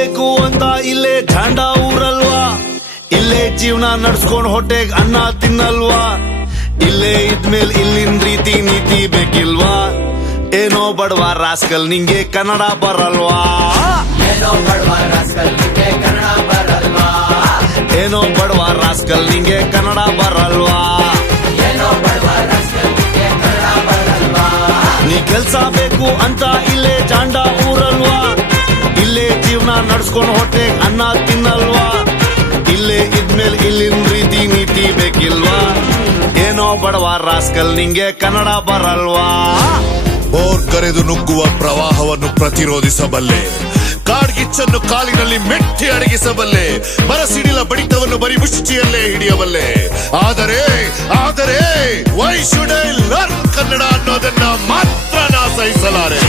ಬೇಕು ಅಂತ ಇಲ್ಲೇ ಝಾಂಡ ಊರಲ್ವಾ, ಇಲ್ಲೇ ಜೀವನ ನಡ್ಸ್ಕೊಂಡ್ ಹೊಟ್ಟೆಗ್ ಅನ್ನ ತಿನ್ನಲ್ವಾ, ಇಲ್ಲೇ ಇದ್ಮೇಲೆ ಇಲ್ಲಿನ ರೀತಿ ನೀತಿ ಬೇಕಿಲ್ವಾ? ಏನೋ ಬಡವ ರಾಸ್ಕಲ್ ನಿಂಗೆ ಕನ್ನಡ ಬರಲ್ವಾ? ಏನೋ ಬಡವ ರಾಸ್ಕಲ್ ನಿಂಗೆ ಕನ್ನಡ ಬರಲ್ವಾ? ಏನೋ ಬಡವ ರಾಸ್ಕಲ್ ನಿಂಗೆ ಕನ್ನಡ ಬರಲ್ವಾ? ಏನೋ ಬಡವ ರಾಸ್ಕಲ್ ನಿಂಗೆ ಕನ್ನಡ ಬರಲ್ವಾ? ನೀ ಕೆಲ್ಸ ಬೇಕು ಅಂತ ಇಲ್ಲೇ ಚಾಂಡ ಊರಲ್ವಾ, ಇಲ್ಲೇ ಜೀವನ ನಡ್ಸ್ಕೊಂಡ್ ಹೊಟ್ಟೆಗ್ ಅನ್ನ ತಿನ್ನಲ್ವಾ, ಇಲ್ಲೇ ಇದ್ಮೇಲೆ ಇಲ್ಲಿನ ರೀತಿ ನೀತಿ ಬೇಕಿಲ್ವಾ? ಏನೋ ಬಡವ ರಾಸ್ಕಲ್ ನಿಂಗೆ ಕನ್ನಡ ಬರಲ್ವಾ? ಬೋರ್ ಕರೆದು ನುಗ್ಗುವ ಪ್ರವಾಹವನ್ನು ಪ್ರತಿರೋಧಿಸಬಲ್ಲೆ, ಕಾಡ್ಗಿಚ್ಚನ್ನು ಕಾಲಿನಲ್ಲಿ ಮೆಟ್ಟಿ ಅಡಗಿಸಬಲ್ಲೆ, ಮರಸಿಡಿಲ ಬಡಿತವನ್ನು ಬರಿ ಮುಷ್ಟಿಯಲ್ಲೇ ಹಿಡಿಯಬಲ್ಲೆ. ಆದರೆ ಆದರೆ why should I learn Kannada ಅನ್ನೋದನ್ನ ಮಾತ್ರ ನಾ ಸಹಿಸಲಾರೆ.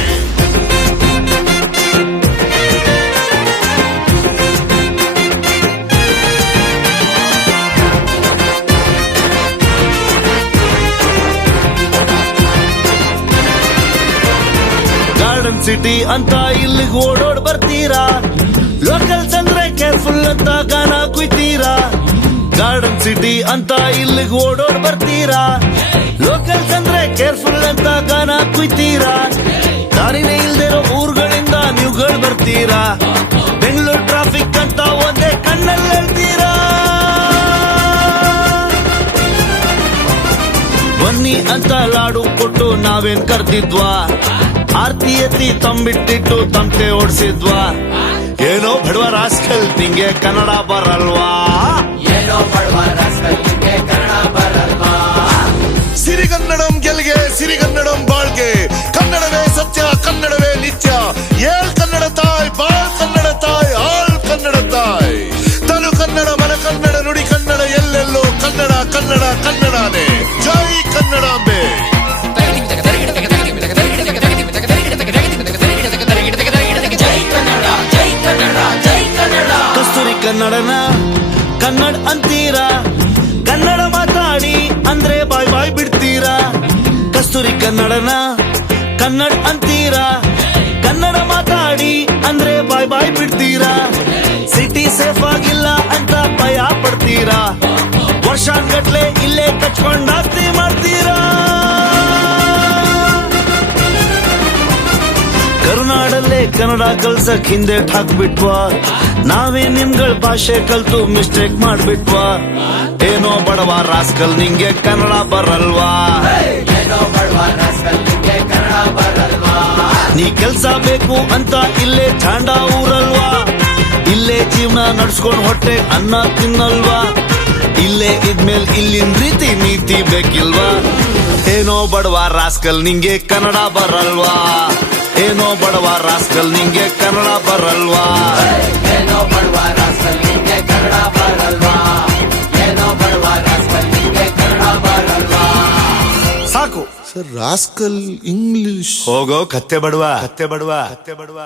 ಗಾರ್ಡನ್ ಸಿಟಿ ಅಂತ ಇಲ್ಲಿಗೆ ಓಡೋಡ್ ಬರ್ತೀರಾ, ಲೋಕಲ್ಸ್ ಅಂದ್ರೆ ಕೇರ್ಫುಲ್ ಅಂತ ಗಾನ ಕುಯ್ತೀರಾ. ಗಾರ್ಡನ್ ಸಿಟಿ ಅಂತ ಇಲ್ಲಿಗೆ ಓಡೋಡ್ ಬರ್ತೀರಾ, ಲೋಕಲ್ಸ್ ಅಂದ್ರೆ ಕೇರ್ಫುಲ್ ಅಂತ ಗಾನ ಕುಯ್ತೀರಾ. ದಾರಿನೇ ಇಲ್ದಿರೋ ಊರುಗಳಿಂದ ನೀವುಗಳು ಬರ್ತೀರಾ, ಬೆಂಗಳೂರು ಟ್ರಾಫಿಕ್ ಅಂತ ಒಂದೇ ಕಣ್ಣಲ್ಲಿ ಹೇಳ್ತೀರಾ. ಬನ್ನಿ ಅಂತ ಲಾಡು ಕೊಟ್ಟು ನಾವೇನ್ ಕರ್ತಿದ್ವಾ, ಆರ್ತಿ ಎತ್ತಿ ತಂಬಿಟ್ಟಿಟ್ಟು ತಮಟೆ ಓಡಿಸಿದ್ವಾ. ಏನೋ ಬಡವ ರಾಸ್ಕಲ್ ನಿಂಗೆ ಕನ್ನಡ ಬರಲ್ವಾ? ಏನೋ ಬಡವ ರಾಸ್ಕಲ್ ನಿಂಗೆ ಕನ್ನಡ ಬರಲ್ವಾ? ಸಿರಿಗನ್ನಡಂ ಗೆಲ್ಗೆ ಸಿರಿಗನ್ನಡಂ ಬಾಳ್ಗೆ, ಕನ್ನಡವೇ ಸತ್ಯ ಕನ್ನಡವೇ ನಿತ್ಯ. ಏಳ್ ಕನ್ನಡ ತಾಯ್ ಬಾಳ್ ಕನ್ನಡ ತಾಯ್ ಆಳ್ ಕನ್ನಡ ತಾಯ್. ತನು ಕನ್ನಡ ಮನ ಕನ್ನಡ ನುಡಿ ಕನ್ನಡ ಎಲ್ಲೆಲ್ಲೋ ಕನ್ನಡ ಕನ್ನಡ ಕನ್ನಡನೇ. ಜೈ ಕನ್ನಡಾಂಬೆ. ಕಸ್ತೂರಿ ಕನ್ನಡನ ಕನ್ನಡ ಅಂತೀರಾ, ಕನ್ನಡ ಮಾತಾಡಿ ಅಂದ್ರೆ ಬಾಯ್ ಬಾಯ್ ಬಿಡ್ತೀರಾ. ಕಸ್ತೂರಿ ಕನ್ನಡನ ಕನ್ನಡ ಅಂತೀರಾ, ಕನ್ನಡ ಮಾತಾಡಿ ಅಂದ್ರೆ ಬಾಯ್ ಬಾಯ್ ಬಿಡ್ತೀರಾ. ಸಿಟಿ ಸೇಫ್ ಆಗಿಲ್ಲ ಅಂತ ಭಯ ಪಡ್ತೀರಾ, ವರ್ಷಾನ್ಗಟ್ಲೆ ಇಲ್ಲೇ ಕಚ್ಕೊಂಡ್ ಆಸ್ತಿ ಮಾಡ್ತೀರಾ. ಕರುನಾಡಲ್ಲೇ ಕನ್ನಡ ಕಲ್ಸಕ್ ಹಿಂದೆ ಹಾಕ್ಬಿಟ್ವಾ, ನಾವೇ ನಿಮ್ಗಳ ಭಾಷೆ ಕಲ್ತು ಮಿಸ್ಟೇಕ್ ಮಾಡ್ಬಿಟ್ವಾ. ಏನೋ ಬಡವ ರಾಸ್ಕಲ್ ನಿಂಗೆ ಕನ್ನಡ ಬರಲ್ವಾ? ಏನೋ ಬಡವ ರಾಸ್ಕಲ್ ನಿಂಗೆ ಕನ್ನಡ ಬರಲ್ವಾ? ನೀ ಕೆಲ್ಸ ಬೇಕು ಅಂತ ಇಲ್ಲೇ ಚಾಂಡ ಊರಲ್ವಾ, ಇಲ್ಲೇ ಜೀವನ ನಡ್ಸ್ಕೊಂಡ್ ಹೊಟ್ಟೆ ಅನ್ನ ತಿನ್ನಲ್ವಾ, ಇಲ್ಲೇ ಇದ್ಮೇಲೆ ಇಲ್ಲಿನ ರೀತಿ ನೀತಿ ಬೇಕಿಲ್ವಾ? ಏನೋ ಬಡವ ರಾಸ್ಕಲ್ ನಿಂಗೆ ಕನ್ನಡ ಬರಲ್ವಾ? ಏನೋ ಬಡವ ರಾಸ್ಕಲ್ ನಿಂಗೆ ಕನ್ನಡ ಬರಲ್ವಾ? ಏನೋ ಬಡವ ರಾಸ್ಕಲ್ ನಿಂಗೆ ಕನ್ನಡ ಬರಲ್ವಾ? ಏನೋ ಬಡವ ರಾಸ್ಕಲ್ ನಿಂಗೆ ಕನ್ನಡ ಬರಲ್ವಾ? ಸಾಕು ಸರ್, ರಾಸ್ಕಲ್ ಇಂಗ್ಲಿಷ್. ಹೋಗೋ ಕತ್ತೆ ಬಡವ, ಕತ್ತೆ ಬಡವ, ಕತ್ತೆ ಬಡವ.